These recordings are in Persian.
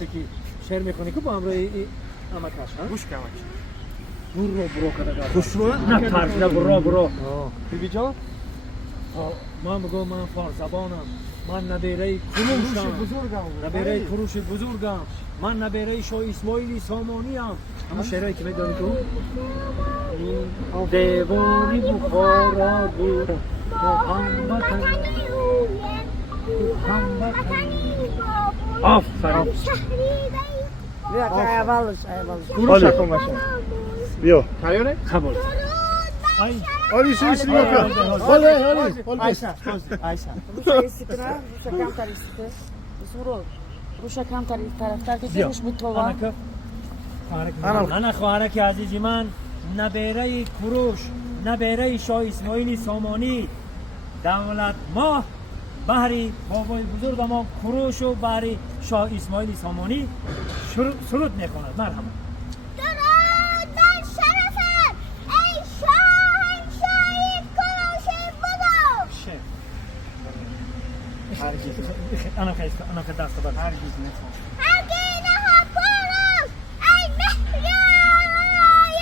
وقتی که شعر میخونی که با همراه امکش ها گوش کمک برو کده خوش رو نه ترس نه برو بیبی جان من بگو من فارس زبانم من نبیره کروشم نبیره کروش بزرگم من نبیره شاه اسماعیلی سامانی ام همون شعرهایی که میدانی تو دیوانی بخارا بود آفرین بیا که اولش گروش کن باشه بیا تیاره؟ قبول آلی سویسی بکن آلی Ayşe istikrar, Ruşa kam tarifte. Suro. Ruşa kam taraftar که جمش بود تو انا خواهرک عزیزی من نبیره کروش نبیره شاه اسماعیلی سامانی دولت ما بحری بابای بزرگ ما کروش و بحری شاه اسماعیلی سامانی سرود میکند مرحبا درود بر شرفت ای شاهنشاهی کروش بزرگ انا که دست بر هرگز نتون هرگینه ها کروش ای مهریای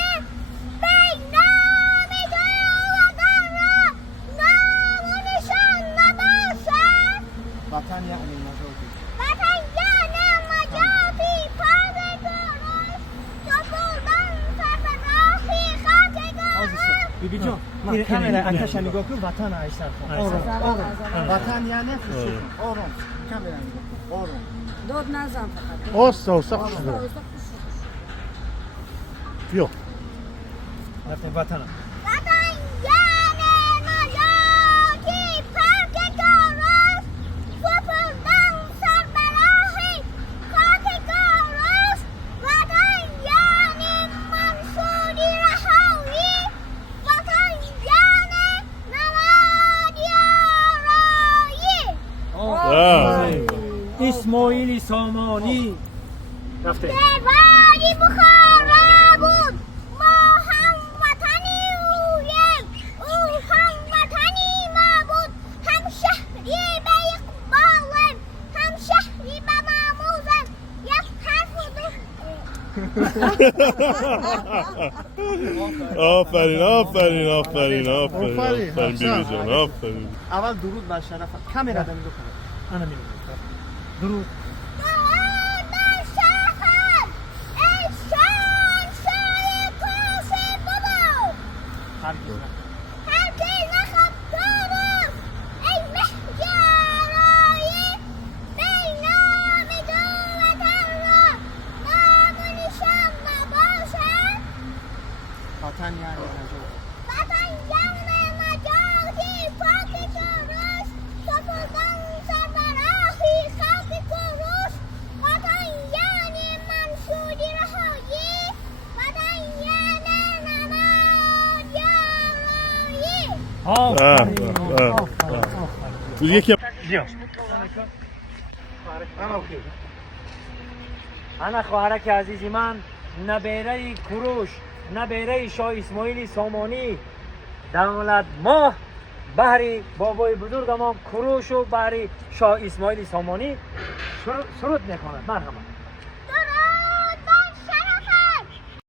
بی نام دروغان را نام و نشان نباشد وطن یعنی نجاتی وطن یعنی مجاتی پاک کروش سپردن سر به راهی خاک کروش بیبی جان کامera آتشا نگاه کن وطن ایسر کن آروم وطن یعنی خوشی آروم کامera نگاه آروم داد نزن فقط آستا خوش بیا رفتیم وطنم وطن یعنی نجاتی پاک کروش سپردن سر به راهی خاک کروش وطن یعنی منصوری رهایی وطن یعنی نماد یارایی اسماعیلی سامانی رفتیم دیوانی بخارا بود ما هم وطنی اویم او هم وطنی ما بود هم شهری به اقبالم هم شهری به ناموزم یک حرف و آفرین بیبی جان آفرین اول درود بر شرفت کامera نگاه کن انا میرم درود درود بر شرفت ای شاهنشاهی کروش بزرگ هرگز نه هرگز نخواد کروش ای مهیارایی بی نام دو وطن را نام و نشان نباشد وطن یعنی نجاتی وطن یعنی نجاتی پاک کروش سپردن سر به راهی خاک کروش وطن یعنی منصوری رهایی وطن یعنی نماد یارایی یکی انا خواهرک عزیزی من نبیره کروش نبیره شاه اسماعیلی سامانی دولت ما بحری بابای بزرگ ما کروش و بحری شاه اسماعیلی سامانی سرود میکند مرحبا